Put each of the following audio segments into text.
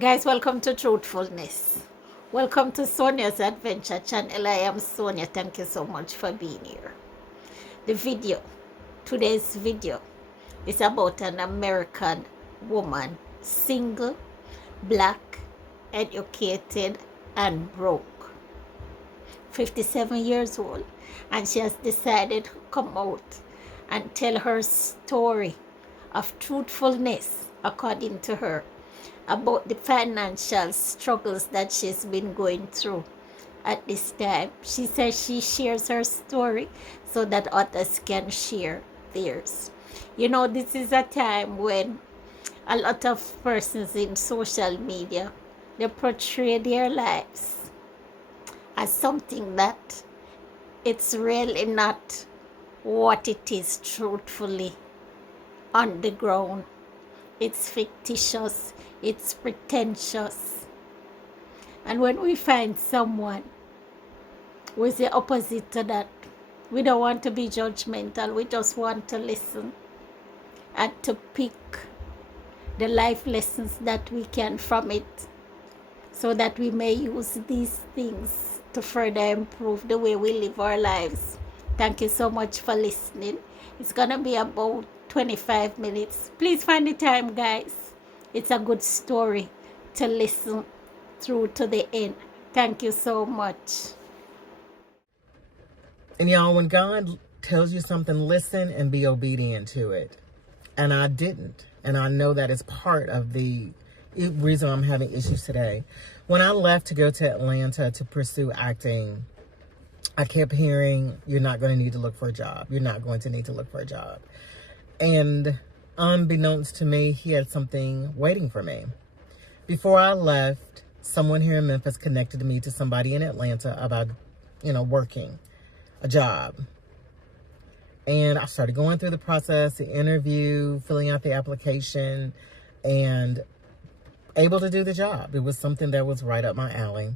Guys, welcome to Truthfulness. Welcome to Sonia's Adventure Channel. I am Sonia. Thank you so much for being here. The video, today's video, is about an American woman, single, black, educated, and broke. 57 years old, and she has decided to come out and tell her story of truthfulness, according to her, about the financial struggles that she's been going through at this time. She says she shares her story so that others can share theirs. You know, this is a time when a lot of persons in social media, they portray their lives as something that it's really not what it is truthfully on the ground. It's fictitious, it's pretentious. And when we find someone who is the opposite to that, we don't want to be judgmental, we just want to listen and to pick the life lessons that we can from it, so that we may use these things to further improve the way we live our lives. Thank you so much for listening. It's gonna be about 25 minutes. Please find the time, guys. It's a good story to listen through to the end. Thank you so much. And y'all, when God tells you something, listen and be obedient to it. And I didn't. And I know that is part of the reason I'm having issues today. When I left to go to Atlanta to pursue acting, I kept hearing, you're not going to need to look for a job. You're not going to need to look for a job. And unbeknownst to me, he had something waiting for me. Before I left, someone here in Memphis connected me to somebody in Atlanta about, working a job. And I started going through the process, the interview, filling out the application, and able to do the job. It was something that was right up my alley.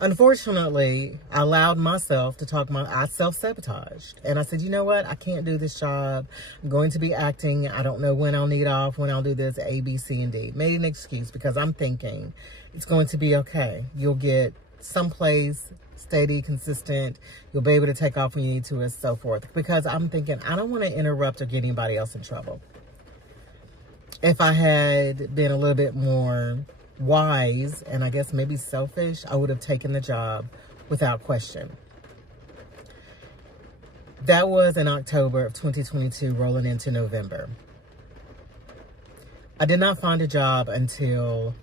Unfortunately, I allowed myself to I self-sabotaged. And I said, you know what? I can't do this job. I'm going to be acting. I don't know when I'll need off, when I'll do this, A, B, C, and D. Made an excuse because I'm thinking it's going to be okay. You'll get someplace steady, consistent. You'll be able to take off when you need to, and so forth. Because I'm thinking, I don't want to interrupt or get anybody else in trouble. If I had been a little bit more wise and I guess maybe selfish, I would have taken the job without question. That was in October of 2022, rolling into November. I did not find a job until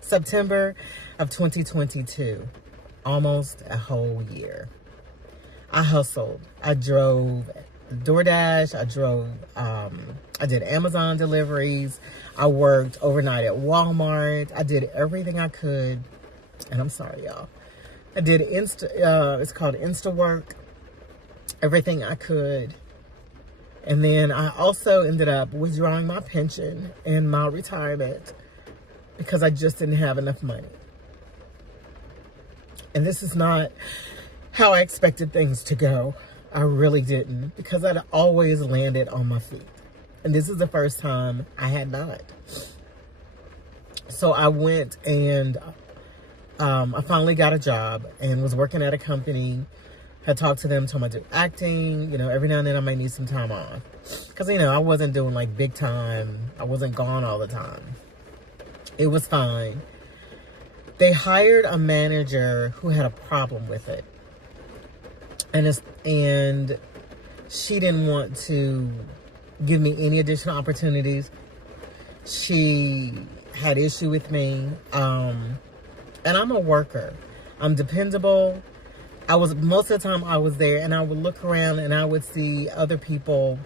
September of 2022, almost a whole year. I hustled. I drove DoorDash. I did Amazon deliveries. I worked overnight at Walmart. I did everything I could. And I'm sorry, y'all. I did it's called InstaWork. Everything I could. And then I also ended up withdrawing my pension and my retirement because I just didn't have enough money. And this is not how I expected things to go. I really didn't, because I'd always landed on my feet. And this is the first time I had not. So I went and I finally got a job and was working at a company. Had talked to them, told them I do acting. Every now and then I might need some time off. Because, I wasn't doing like big time. I wasn't gone all the time. It was fine. They hired a manager who had a problem with it. And she didn't want to give me any additional opportunities. She had issue with me. And I'm a worker. I'm dependable. Most of the time I was there, and I would look around and I would see other people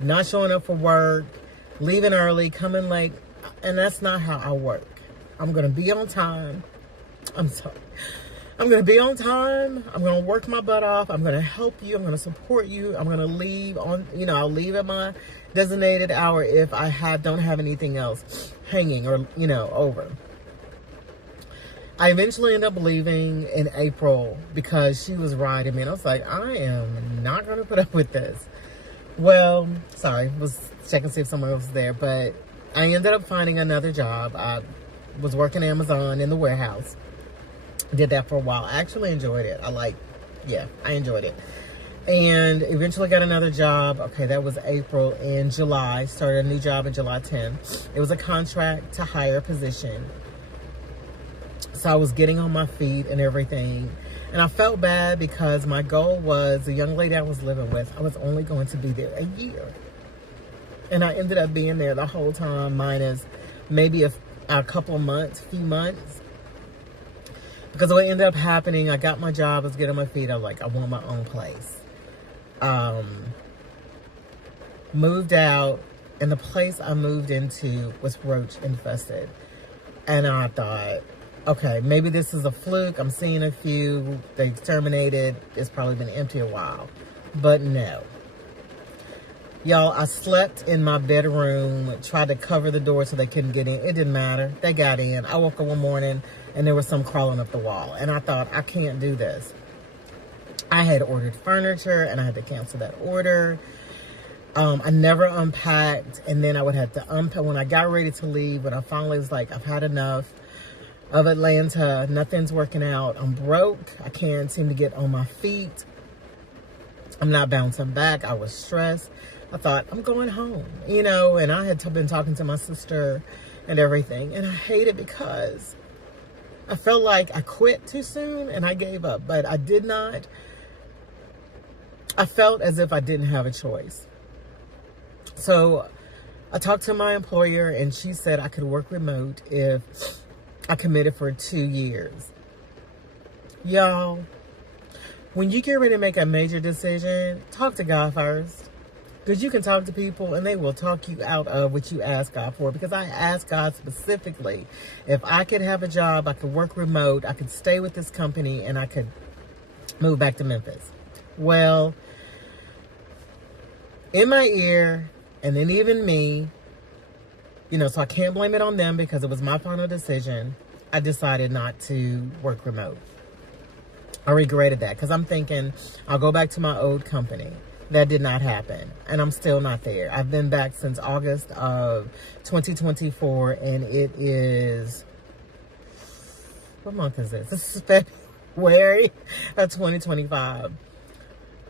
not showing up for work, leaving early, coming late. And that's not how I work. I'm going to be on time. I'm sorry. I'm going to be on time. I'm going to work my butt off. I'm going to help you. I'm going to support you. I'm going to leave I'll leave at my designated hour if I don't have anything else hanging or, over. I eventually ended up leaving in April because she was riding me. And I was like, I am not going to put up with this. Well, sorry, was checking to see if someone else was there, but I ended up finding another job. I was working Amazon in the warehouse. Did that for a while. I actually enjoyed it. I enjoyed it. And eventually got another job. Okay, that was April. In July, started a new job in July 10th. It was a contract to hire position. So I was getting on my feet and everything. And I felt bad because my goal was, the young lady I was living with, I was only going to be there a year. And I ended up being there the whole time, minus maybe a couple of months, few months. Because what ended up happening, I got my job, I was getting on my feet, I was like, I want my own place. Moved out, and the place I moved into was roach infested. And I thought, okay, maybe this is a fluke. I'm seeing a few. They terminated. It's probably been empty a while. But no. Y'all, I slept in my bedroom, tried to cover the door so they couldn't get in. It didn't matter. They got in. I woke up one morning, and there was some crawling up the wall. And I thought, I can't do this. I had ordered furniture, and I had to cancel that order. I never unpacked, and then I would have to unpack. When I got ready to leave, when I finally was like, I've had enough of Atlanta, nothing's working out, I'm broke, I can't seem to get on my feet, I'm not bouncing back, I was stressed. I thought, I'm going home, and I had been talking to my sister and everything, and I hate it because I felt like I quit too soon and I gave up, but I did not. I felt as if I didn't have a choice. So I talked to my employer, and she said I could work remote if I committed for 2 years. Y'all, when you get ready to make a major decision, talk to God first. Because you can talk to people and they will talk you out of what you ask God for. Because I asked God specifically, if I could have a job, I could work remote, I could stay with this company, and I could move back to Memphis. Well, in my ear, and then even me, so I can't blame it on them because it was my final decision. I decided not to work remote. I regretted that because I'm thinking I'll go back to my old company. That did not happen, and I'm still not there. I've been back since August of 2024, and it is, what month is this? This is February of 2025.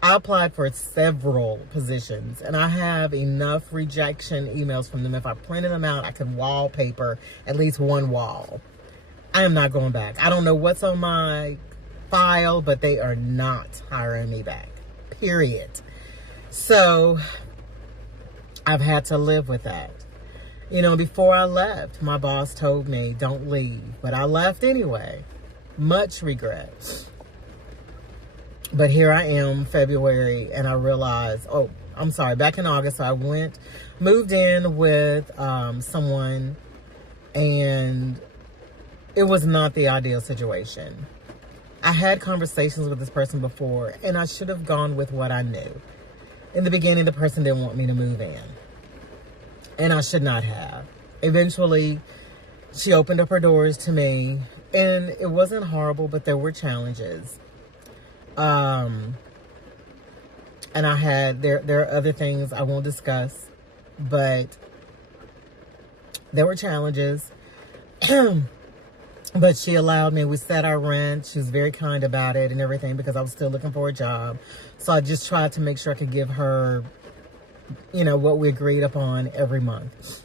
I applied for several positions, and I have enough rejection emails from them. If I printed them out, I could wallpaper at least one wall. I am not going back. I don't know what's on my file, but they are not hiring me back, period. So I've had to live with that. Before I left, my boss told me, don't leave, but I left anyway. Much regret. But here I am, February, and I realized, back in August, I moved in with someone, and it was not the ideal situation. I had conversations with this person before, and I should have gone with what I knew. In the beginning, the person didn't want me to move in, and I should not have. Eventually, she opened up her doors to me, and it wasn't horrible, but there were challenges. And there are other things I won't discuss, but there were challenges. But she allowed me, we set our rent. She was very kind about it and everything because I was still looking for a job. So I just tried to make sure I could give her, what we agreed upon every month.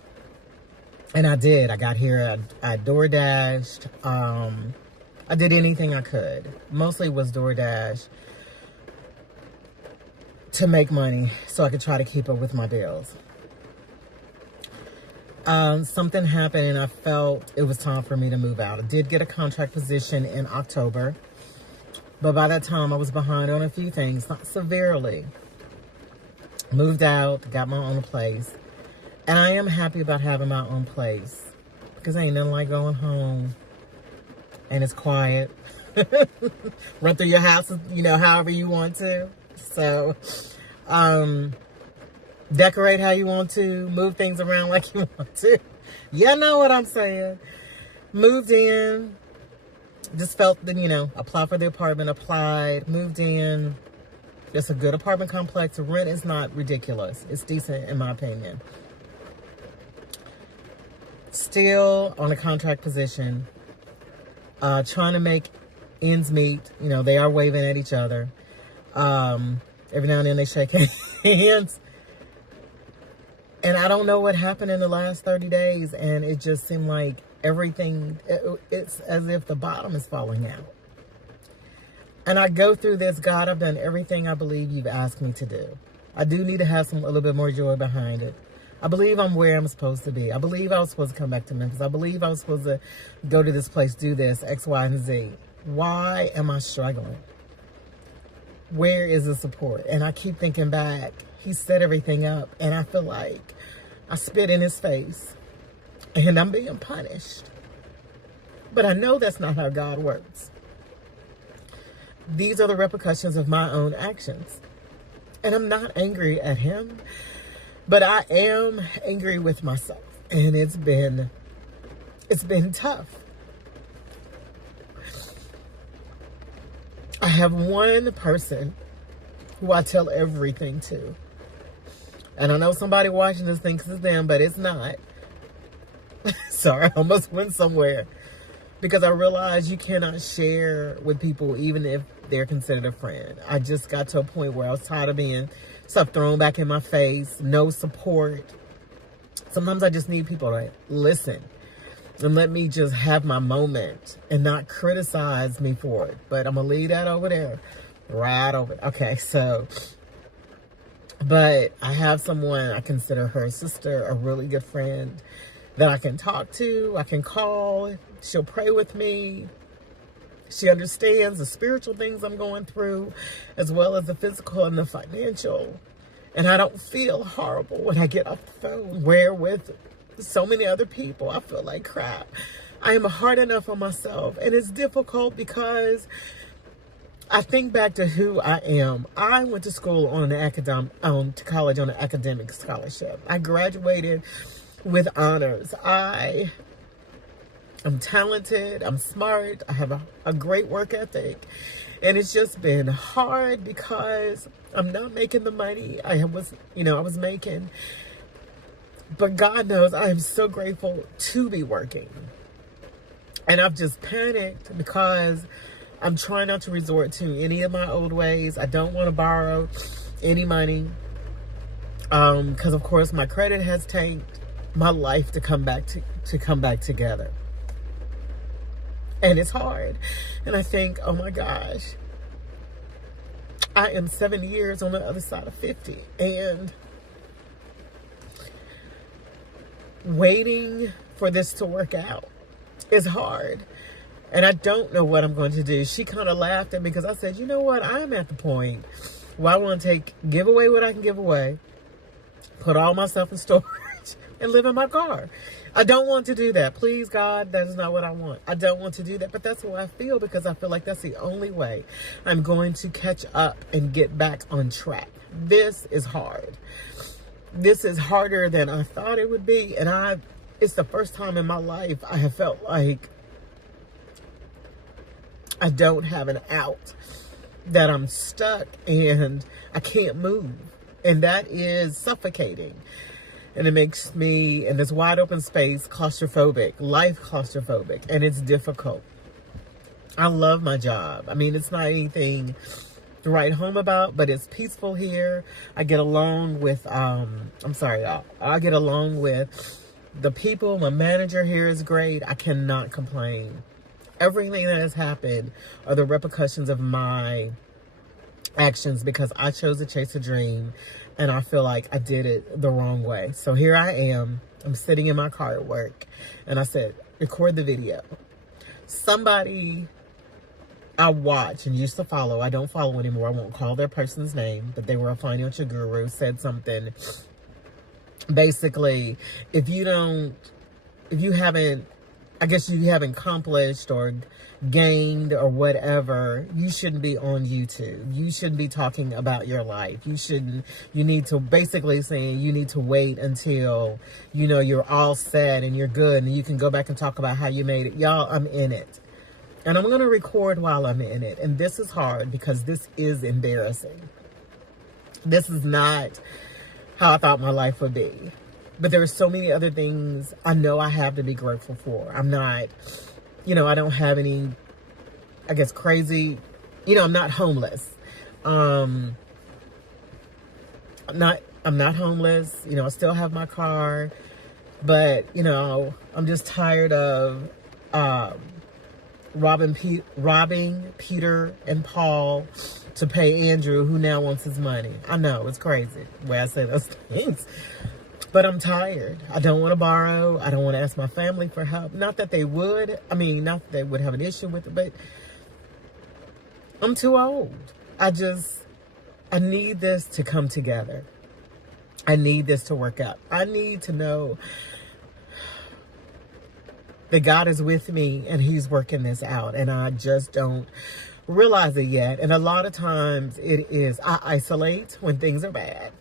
And I did. I got here, I DoorDashed. I did anything I could. Mostly was DoorDash to make money so I could try to keep up with my bills. Something happened and I felt it was time for me to move out. I did get a contract position in October, but by that time I was behind on a few things, not severely. Moved out, got my own place, and I am happy about having my own place because ain't nothing like going home and it's quiet. Run through your house, however you want to. So, decorate how you want to, move things around like you want to. You know what I'm saying. Moved in, just felt that, applied for the apartment, applied, moved in, It's a good apartment complex. The rent is not ridiculous. It's decent in my opinion. Still on a contract position, trying to make ends meet. You know, they are waving at each other. Every now and then they shake hands. And I don't know what happened in the last 30 days. And it just seemed like everything, it's as if the bottom is falling out. And I go through this, God, I've done everything I believe you've asked me to do. I do need to have a little bit more joy behind it. I believe I'm where I'm supposed to be. I believe I was supposed to come back to Memphis. I believe I was supposed to go to this place, do this, X, Y, and Z. Why am I struggling? Where is the support? And I keep thinking back. He set everything up, and I feel like I spit in his face, and I'm being punished. But I know that's not how God works. These are the repercussions of my own actions. And I'm not angry at him, but I am angry with myself. And it's been tough. I have one person who I tell everything to. And I know somebody watching this thinks it's them, but it's not. Sorry, I almost went somewhere. Because I realize you cannot share with people even if they're considered a friend. I just got to a point where I was tired of being stuff thrown back in my face, no support. Sometimes I just need people to listen and let me just have my moment and not criticize me for it. But I'm going to leave that over there. Right over there. Okay, so, but I have someone, I consider her sister, a really good friend that I can talk to, I can call. She'll pray with me. She understands the spiritual things I'm going through, as well as the physical and the financial. And I don't feel horrible when I get off the phone, where with so many other people, I feel like crap. I am hard enough on myself. And it's difficult because I think back to who I am. I went to school on to college on an academic scholarship. I graduated with honors. I'm talented, I'm smart, I have a great work ethic. And it's just been hard because I'm not making the money I was making. But God knows I am so grateful to be working. And I've just panicked because I'm trying not to resort to any of my old ways. I don't want to borrow any money. Because of course my credit has tanked my life to come back together. And it's hard. And I think, oh my gosh, I am 7 years on the other side of 50. And waiting for this to work out is hard. And I don't know what I'm going to do. She kind of laughed at me because I said, you know what? I'm at the point where I want to give away what I can give away, put all my stuff in storage, and live in my car. I don't want to do that. Please, God, that is not what I want. I don't want to do that, but that's what I feel because I feel like that's the only way I'm going to catch up and get back on track. This is hard. This is harder than I thought it would be, and it's the first time in my life I have felt like I don't have an out, that I'm stuck and I can't move, and that is suffocating. And it makes me, in this wide open space, claustrophobic, life claustrophobic, and it's difficult. I love my job. I mean, it's not anything to write home about, but it's peaceful here. I get along with, I get along with the people. My manager here is great. I cannot complain. Everything that has happened are the repercussions of my actions because I chose to chase a dream. And I feel like I did it the wrong way. So here I am. I'm sitting in my car at work. And I said, record the video. Somebody I watch and used to follow, I don't follow anymore. I won't call their person's name. But they were a financial guru, said something. Basically, if you haven't accomplished or gained or whatever, you shouldn't be on YouTube. You shouldn't be talking about your life. You need to wait until, you're all set and you're good and you can go back and talk about how you made it. Y'all, I'm in it. And I'm going to record while I'm in it. And this is hard because this is embarrassing. This is not how I thought my life would be. But there are so many other things I know I have to be grateful for. I'm not, I don't have any, I guess, crazy, I'm not homeless. I'm not homeless. I still have my car, but, I'm just tired of robbing Peter and Paul to pay Andrew, who now wants his money. I know, it's crazy the way I say those things, but I'm tired. I don't want to borrow. I don't want to ask my family for help. Not that they would. Not that they would have an issue with it, but I'm too old. I need this to come together. I need this to work out. I need to know that God is with me and he's working this out. And I just don't realize it yet. And a lot of times I isolate when things are bad.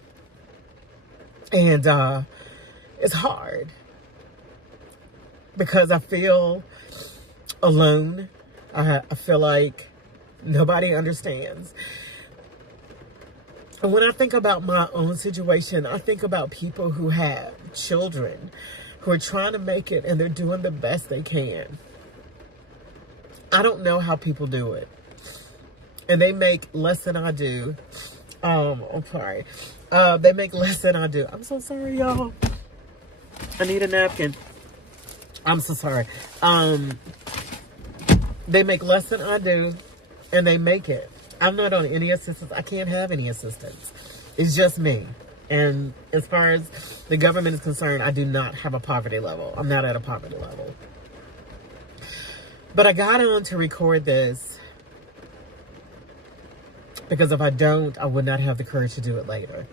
And it's hard because I feel alone. I feel like nobody understands. And when I think about my own situation, I think about people who have children who are trying to make it and they're doing the best they can. I don't know how people do it. And they make less than I do. I'm sorry. They make less than I do. I'm so sorry, y'all. I need a napkin. I'm so sorry. They make less than I do, and they make it. I'm not on any assistance. I can't have any assistance. It's just me. And as far as the government is concerned, I do not have a poverty level. I'm not at a poverty level. But I got on to record this because if I don't, I would not have the courage to do it later.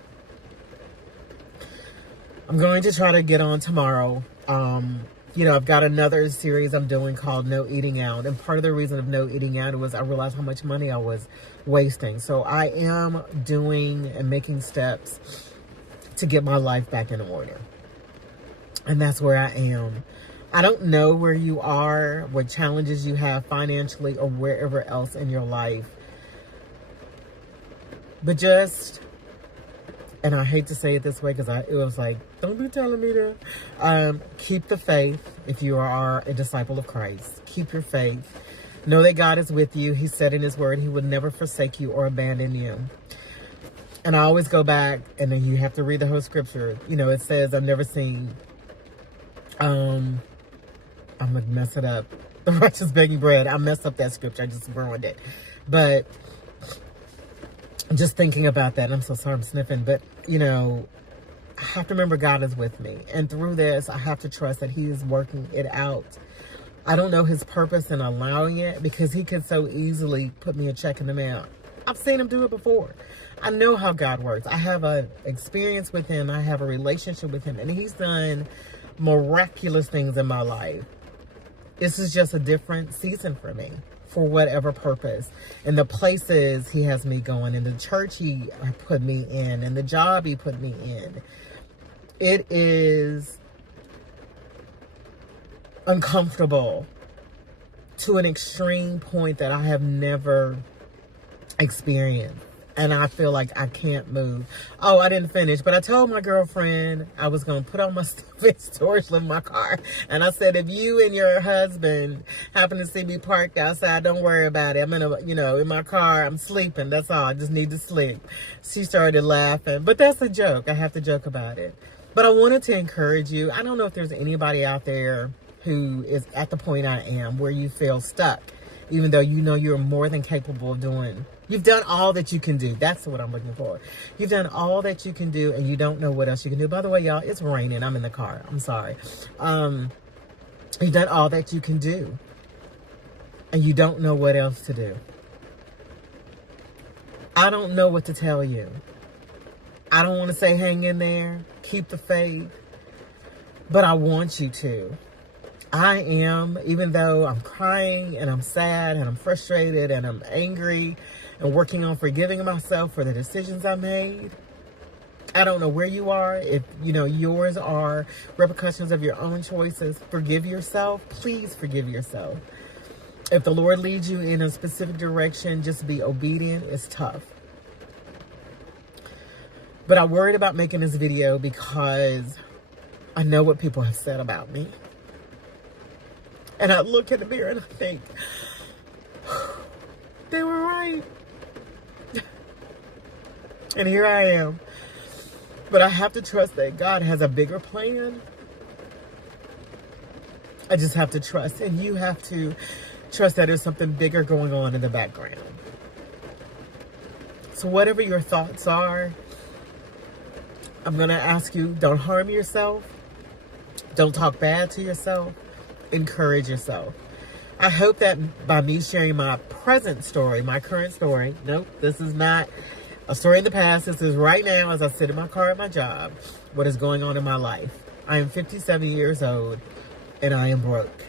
I'm going to try to get on tomorrow. I've got another series I'm doing called No Eating Out. And part of the reason of no eating out was I realized how much money I was wasting. So I am doing and making steps to get my life back in order. And that's where I am. I don't know where you are, what challenges you have financially or wherever else in your life. But and I hate to say it this way because it was like, don't be telling me that. Keep the faith if you are a disciple of Christ. Keep your faith. Know that God is with you. He said in his word, he would never forsake you or abandon you. And I always go back, and then you have to read the whole scripture. It says, I've never seen, I'm going to mess it up. The righteous begging bread. I messed up that scripture. I just ruined it. But just thinking about that, I'm so sorry I'm sniffing, but, I have to remember God is with me. And through this, I have to trust that he is working it out. I don't know his purpose in allowing it because he could so easily put me a check in the mail. I've seen him do it before. I know how God works. I have an experience with him. I have a relationship with him. And he's done miraculous things in my life. This is just a different season for me, for whatever purpose. And the places he has me going, and the church he put me in, and the job he put me in. It is uncomfortable to an extreme point that I have never experienced. And I feel like I can't move. Oh, I didn't finish. But I told my girlfriend I was going to put all my stuff in storage in my car. And I said, if you and your husband happen to see me parked outside, don't worry about it. I'm in my car. I'm sleeping. That's all. I just need to sleep. She started laughing. But that's a joke. I have to joke about it. But I wanted to encourage you. I don't know if there's anybody out there who is at the point I am where you feel stuck, even though you're more than capable of doing. You've done all that you can do. That's what I'm looking for. You've done all that you can do, and you don't know what else you can do. By the way, y'all, it's raining. I'm in the car. I'm sorry. You've done all that you can do, and you don't know what else to do. I don't know what to tell you. I don't want to say hang in there, keep the faith, but I want you to. I am, even though I'm crying and I'm sad and I'm frustrated and I'm angry and working on forgiving myself for the decisions I made. I don't know where you are. If, yours are repercussions of your own choices, forgive yourself. Please forgive yourself. If the Lord leads you in a specific direction, just be obedient. It's tough. But I worried about making this video because I know what people have said about me. And I look in the mirror and I think, they were right. And here I am. But I have to trust that God has a bigger plan. I just have to trust. And you have to trust that there's something bigger going on in the background. So whatever your thoughts are, I'm going to ask you, don't harm yourself. Don't talk bad to yourself. Encourage yourself. I hope that by me sharing my present story, my current story, nope, this is not a story in the past. This is right now as I sit in my car at my job, what is going on in my life. I am 57 years old and I am broke.